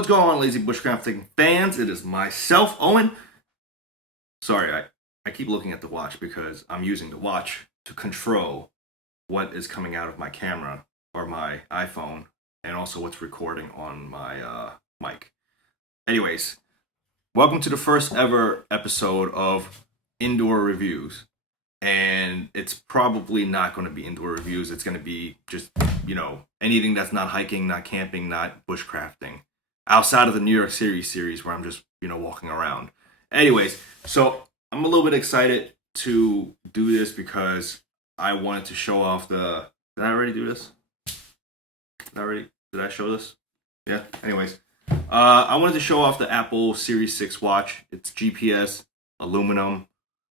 What's going on, lazy bushcrafting fans? It is myself, Owen. Sorry, I keep looking at the watch because I'm using the watch to control what is coming out of my camera or my iPhone and also what's recording on my mic. Anyways, welcome to the first ever episode of Indoor Reviews. And it's probably not going to be indoor reviews. It's going to be just, anything that's not hiking, not camping, not bushcrafting. Outside of the New York City series where I'm just, walking around. Anyways, so I'm a little bit excited to do this because I wanted to show off the... Did I already do this? Did I show this? Yeah, anyways. I wanted to show off the Apple Series 6 watch. It's GPS, aluminum,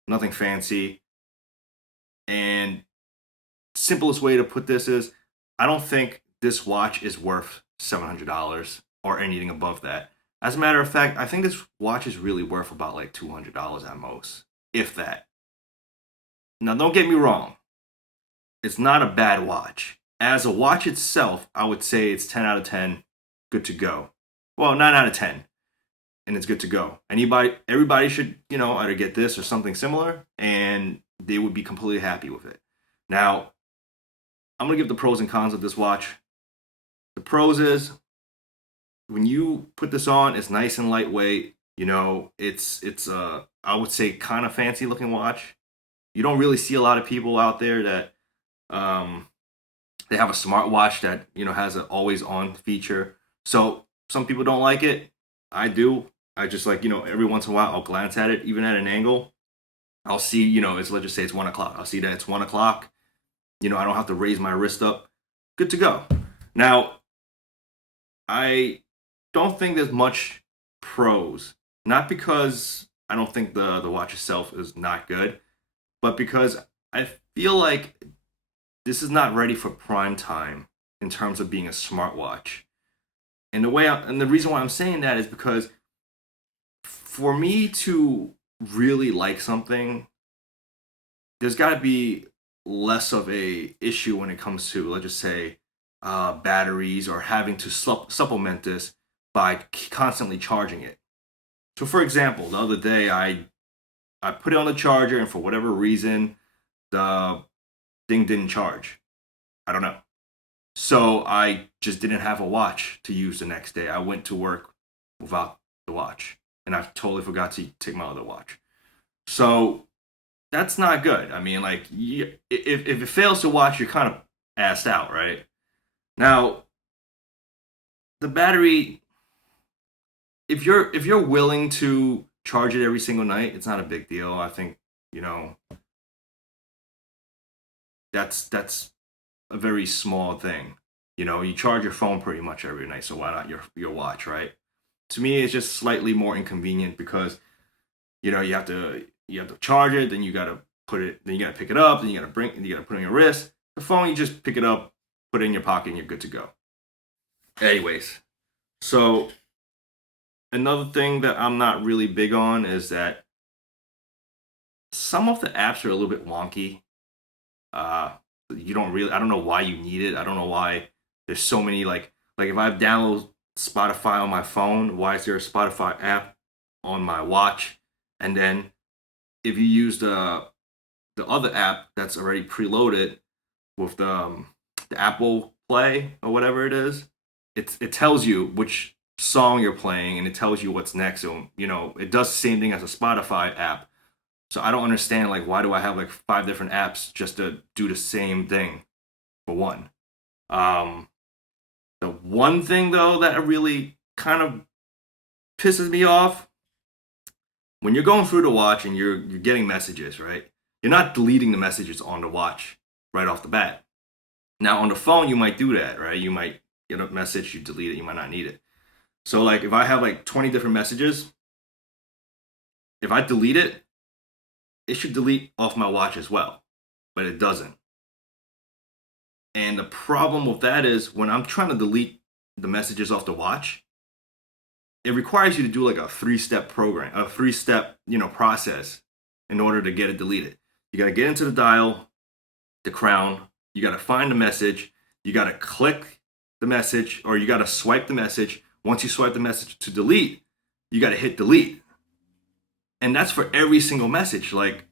nothing fancy. And simplest way to put this is, I don't think this watch is worth $700 or anything above that. As a matter of fact, I think this watch is really worth about like $200 at most, if that. Now, don't get me wrong. It's not a bad watch. As a watch itself, I would say it's 10 out of 10, good to go. Well, 9 out of 10, and it's good to go. Everybody should, either get this or something similar, and they would be completely happy with it. Now, I'm going to give the pros and cons of this watch. The pros is, when you put this on, it's nice and lightweight. It's I would say kind of fancy looking watch. You don't really see a lot of people out there that they have a smartwatch that has an always on feature. So some people don't like it. I do. I just every once in a while I'll glance at it, even at an angle. I'll see, let's just say it's 1 o'clock. I'll see that it's 1 o'clock. I don't have to raise my wrist up. Good to go. Now, I don't think there's much pros. Not because I don't think the watch itself is not good, but because I feel like this is not ready for prime time in terms of being a smartwatch. And the reason why I'm saying that is because for me to really like something, there's got to be less of a issue when it comes to, let's just say, batteries or having to supplement this by constantly charging it. So for example, the other day I put it on the charger, and for whatever reason the thing didn't charge. I don't know. So I just didn't have a watch to use the next day. I went to work without the watch, and I totally forgot to take my other watch. So that's not good. I mean, if it fails to watch, you're kind of assed out, right? Now, the battery, if you're willing to charge it every single night, it's not a big deal. I think, that's a very small thing. You charge your phone pretty much every night, so why not your watch, right? To me, it's just slightly more inconvenient because, you have to charge it, then you gotta pick it up, then you gotta put it on your wrist. The phone, you just pick it up, put it in your pocket, and you're good to go. Anyways, so another thing that I'm not really big on is that some of the apps are a little bit wonky. I don't know why you need it. I don't know why there's so many, like if I download Spotify on my phone, why is there a Spotify app on my watch? And then if you use the other app that's already preloaded with the Apple Play or whatever it is, it tells you which song you're playing, and it tells you what's next. So it does the same thing as a Spotify app. So I don't understand, why do I have 5 different apps just to do the same thing for one? The one thing though that really kind of pisses me off, when you're going through the watch and you're getting messages, right? You're not deleting the messages on the watch right off the bat. Now on the phone you might do that, right? You might get a message, you delete it, you might not need it. So if I have 20 different messages, if I delete it, it should delete off my watch as well, but it doesn't. And the problem with that is when I'm trying to delete the messages off the watch, it requires you to do a 3-step program, a 3-step, process in order to get it deleted. You got to get into the dial, the crown, you got to find the message, you got to click the message, or you got to swipe the message, Once you swipe the message to delete, you got to hit delete. And that's for every single message. Like,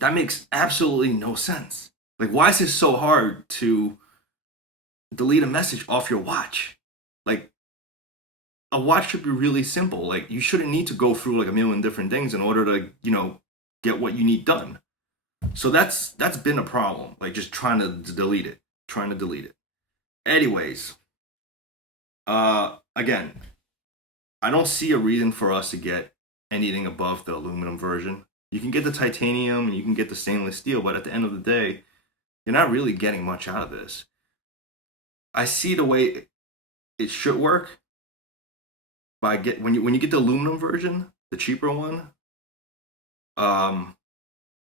that makes absolutely no sense. Like, why is it so hard to delete a message off your watch? Like, a watch should be really simple. Like, you shouldn't need to go through like a million different things in order to, get what you need done. So that's been a problem. Like, just trying to delete it. Anyways, again, I don't see a reason for us to get anything above the aluminum version. You can get the titanium and you can get the stainless steel, but at the end of the day, you're not really getting much out of this. I see the way it should work by when you get the aluminum version, the cheaper one,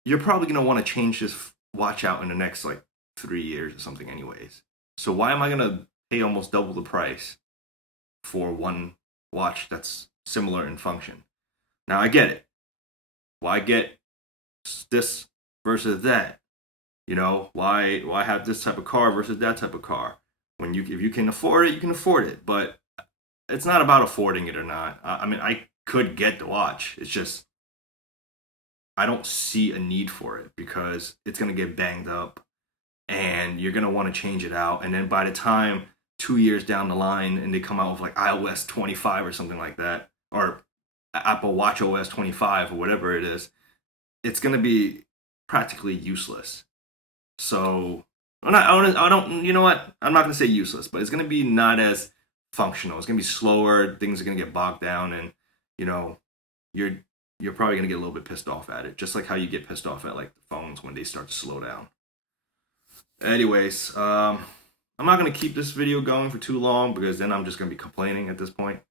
you're probably gonna want to change this watch out in the next like 3 years or something, anyways. So why am I gonna pay almost double the price for one watch that's similar in function? Now I get it. Why get this versus that? Why have this type of car versus that type of car? If you can afford it, you can afford it. But it's not about affording it or not. I mean, I could get the watch. It's just I don't see a need for it because it's gonna get banged up, and you're gonna want to change it out. And then by the time 2 years down the line, and they come out with like iOS 25 or something like that, or Apple Watch OS 25 or whatever it is, it's gonna be practically useless. So I don't. You know what? I'm not gonna say useless, but it's gonna be not as functional. It's gonna be slower. Things are gonna get bogged down, and you know, you're probably gonna get a little bit pissed off at it, just like how you get pissed off at like the phones when they start to slow down. Anyways, I'm not gonna keep this video going for too long because then I'm just gonna be complaining at this point.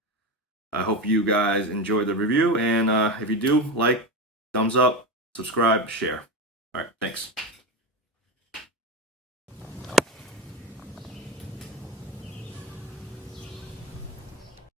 I hope you guys enjoyed the review, and if you do, like, thumbs up, subscribe, share. All right, thanks.